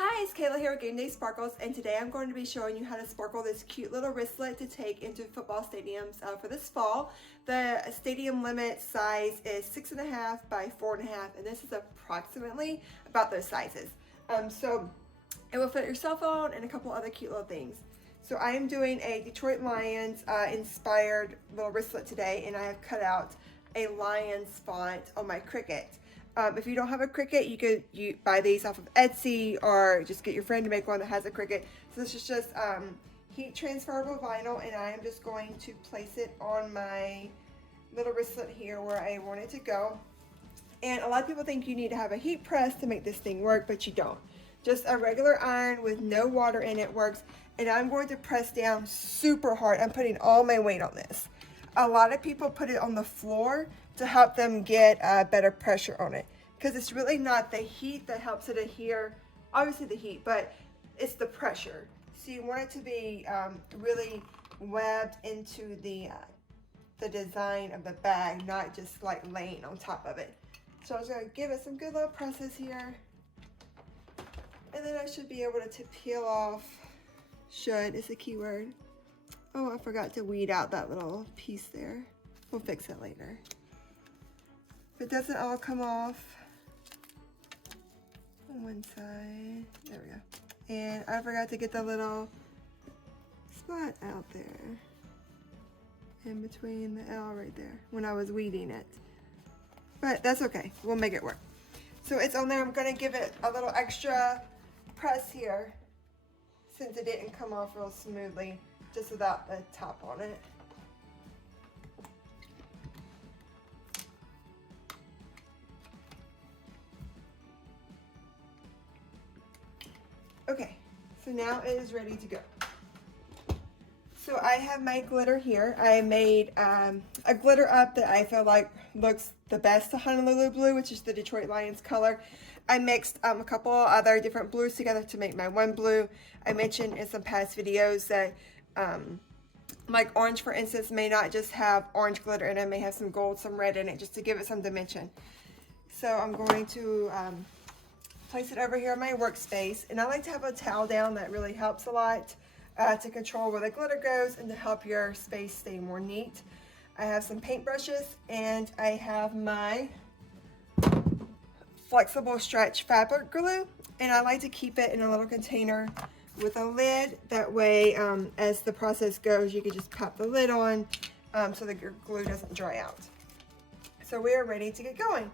Hi, it's Kayla here with Game Day Sparkles, and today I'm going to be showing you how to sparkle this cute little wristlet to take into football stadiums for this fall. The stadium limit size is 6.5 by 4.5, and this is approximately about those sizes. So it will fit your cell phone and a couple other cute little things. So I am doing a Detroit Lions inspired little wristlet today, and I have cut out a Lions font on my Cricut. If you don't have a Cricut, you buy these off of Etsy or just get your friend to make one that has a Cricut. So this is just heat transferable vinyl, and I am just going to place it on my little wristlet here where I want it to go. And a lot of people think you need to have a heat press to make this thing work, but you don't. Just a regular iron with no water in it works. And I'm going to press down super hard. I'm putting all my weight on this. A lot of people put it on the floor to help them get better pressure on it, because it's really not the heat that helps it adhere, obviously the heat, but it's the pressure. So you want it to be really webbed into the design of the bag, not just like laying on top of it. So I'm just gonna give it some good little presses here, and then I should be able to peel off. Should is the key word. Oh, I forgot to weed out that little piece there. We'll fix it later. If it doesn't all come off on one side, there we go. And I forgot to get the little spot out there in between the L right there when I was weeding it. But that's okay, we'll make it work. So it's on there. I'm gonna give it a little extra press here since it didn't come off real smoothly, just without the top on it. Okay, so now it is ready to go. So I have my glitter here. I made a glitter up that I feel like looks the best to Honolulu blue, which is the Detroit Lions color. I mixed a couple other different blues together to make my one blue. I mentioned in some past videos that like orange, for instance, may not just have orange glitter in it, may have some gold, some red in it, just to give it some dimension. So I'm going to place it over here on my workspace, and I like to have a towel down. That really helps a lot to control where the glitter goes and to help your space stay more neat. I have some paint brushes, and I have my flexible stretch fabric glue, and I like to keep it in a little container with a lid. That way, as the process goes, you can just pop the lid on so that your glue doesn't dry out. So we are ready to get going.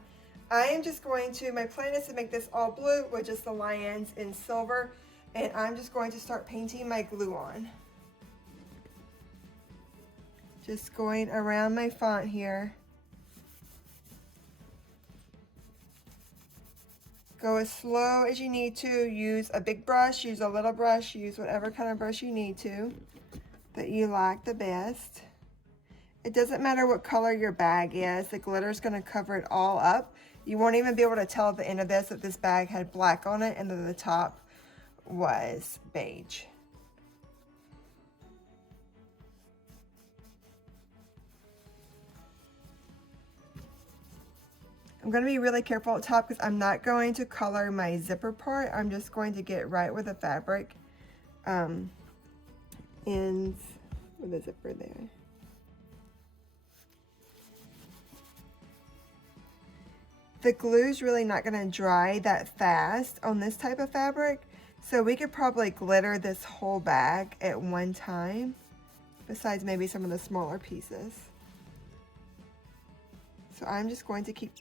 I am just going to, my plan is to make this all blue with just the lions in silver, and I'm just going to start painting my glue on. Just going around my font here. Go as slow as you need to. Use a big brush, use a little brush, use whatever kind of brush you need to, that you like the best. It doesn't matter what color your bag is, the glitter is going to cover it all up. You won't even be able to tell at the end of this that this bag had black on it and that the top was beige. I'm going to be really careful at top because I'm not going to color my zipper part. I'm just going to get right where the fabric ends with the zipper there. The glue is really not going to dry that fast on this type of fabric, so we could probably glitter this whole bag at one time, besides maybe some of the smaller pieces. So I'm just going to keep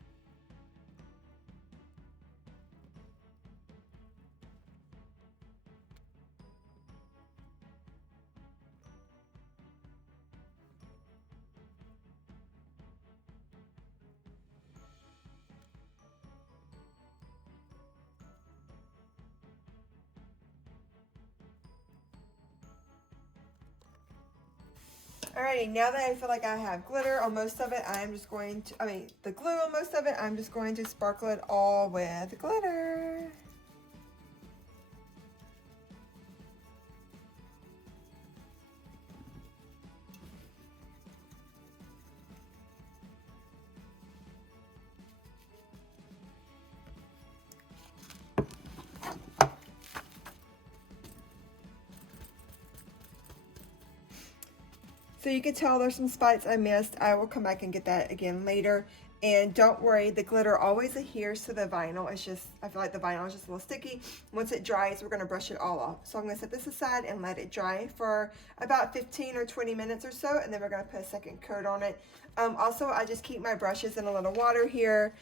Alrighty, now that I feel like I have glitter on most of it, I'm just going to, the glue on most of it, I'm just going to sparkle it all with glitter. So you can tell there's some spots I missed. I will come back and get that again later. And don't worry, the glitter always adheres to the vinyl. It's just, I feel like the vinyl is just a little sticky. Once it dries, we're gonna brush it all off. So I'm gonna set this aside and let it dry for about 15 or 20 minutes or so, and then we're gonna put a second coat on it. Also, I just keep my brushes in a little water here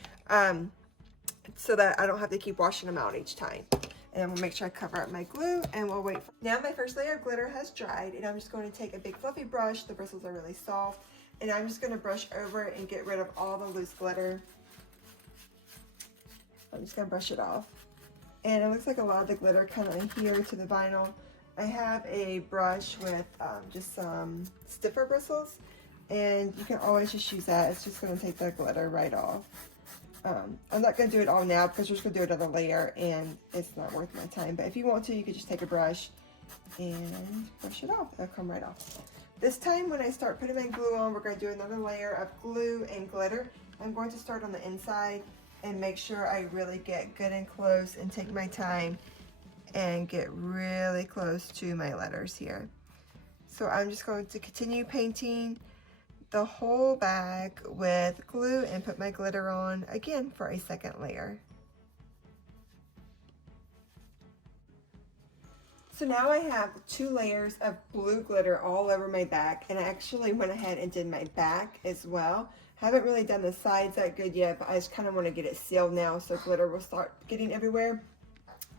so that I don't have to keep washing them out each time. And we'll make sure I cover up my glue, and we'll wait. Now my first layer of glitter has dried, and I'm just going to take a big fluffy brush. The bristles are really soft. And I'm just going to brush over it and get rid of all the loose glitter. I'm just going to brush it off. And it looks like a lot of the glitter kind of adhered to the vinyl. I have a brush with just some stiffer bristles, and you can always just use that. It's just going to take the glitter right off. I'm not going to do it all now because we're just going to do another layer and it's not worth my time. But if you want to, you could just take a brush and brush it off. It'll come right off. This time when I start putting my glue on, we're going to do another layer of glue and glitter. I'm going to start on the inside and make sure I really get good and close and take my time and get really close to my letters here. So I'm just going to continue painting the whole bag with glue and put my glitter on again for a second layer. So now I have 2 layers of blue glitter all over my back, and I actually went ahead and did my back as well. Haven't really done the sides that good yet, but I just kind of want to get it sealed now so glitter will start getting everywhere.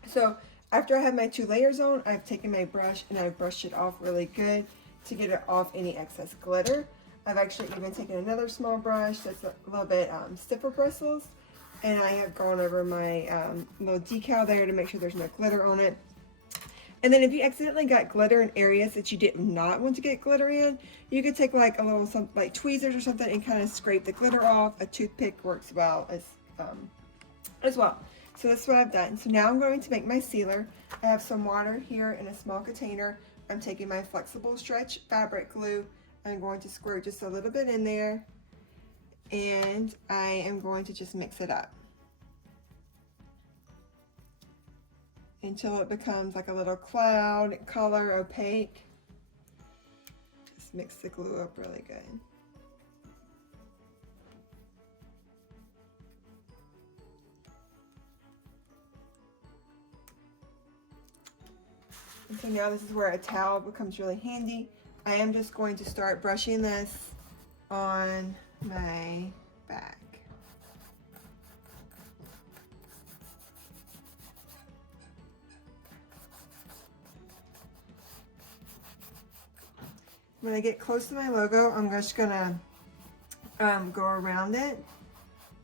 So after I have my 2 layers on, I've taken my brush and I've brushed it off really good to get it off any excess glitter. I've actually even taken another small brush that's a little bit stiffer bristles, and I have gone over my little decal there to make sure there's no glitter on it. And then if you accidentally got glitter in areas that you did not want to get glitter in, you could take like a little something like tweezers or something and kind of scrape the glitter off. A toothpick works well as well. So that's what I've done. So now I'm going to make my sealer. I have some water here in a small container. I'm taking my flexible stretch fabric glue. I'm going to squirt just a little bit in there, and I am going to just mix it up until it becomes like a little cloud color, opaque. Just mix the glue up really good. And so now this is where a towel becomes really handy. I am just going to start brushing this on my back. When I get close to my logo, I'm just gonna go around it.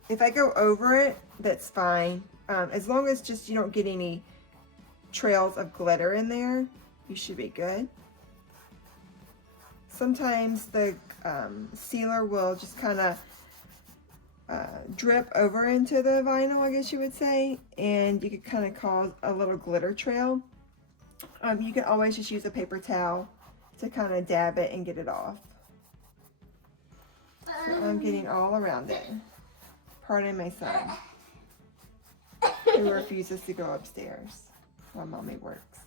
If I go over it, that's fine. As long as just you don't get any trails of glitter in there, you should be good. Sometimes the sealer will just kind of drip over into the vinyl, I guess you would say, and you could kind of cause a little glitter trail. You can always just use a paper towel to kind of dab it and get it off. So I'm getting all around it. Pardon my son, who refuses to go upstairs while mommy works.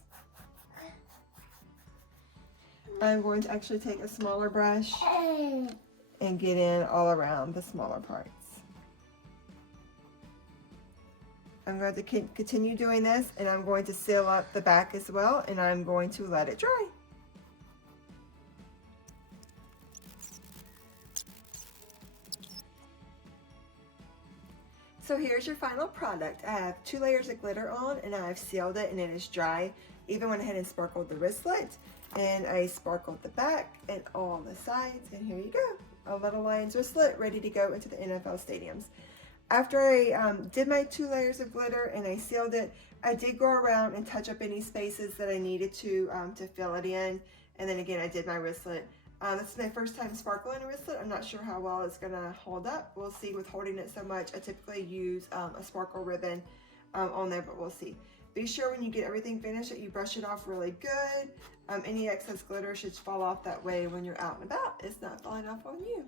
I'm going to actually take a smaller brush and get in all around the smaller parts. I'm going to continue doing this, and I'm going to seal up the back as well, and I'm going to let it dry. So here's your final product. I have 2 layers of glitter on, and I've sealed it, and it is dry. Even went ahead and sparkled the wristlet, and I sparkled the back and all the sides, and here you go. A Little Lions wristlet ready to go into the NFL stadiums. After I did my 2 layers of glitter and I sealed it, I did go around and touch up any spaces that I needed to fill it in. And then again, I did my wristlet. This is my first time sparkling a wristlet. I'm not sure how well it's gonna hold up. We'll see with holding it so much. I typically use a sparkle ribbon on there, but we'll see. Be sure when you get everything finished that you brush it off really good. Any excess glitter should fall off that way when you're out and about. It's not falling off on you.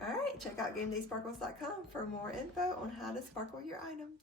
All right, check out GameDaySparkles.com for more info on how to sparkle your items.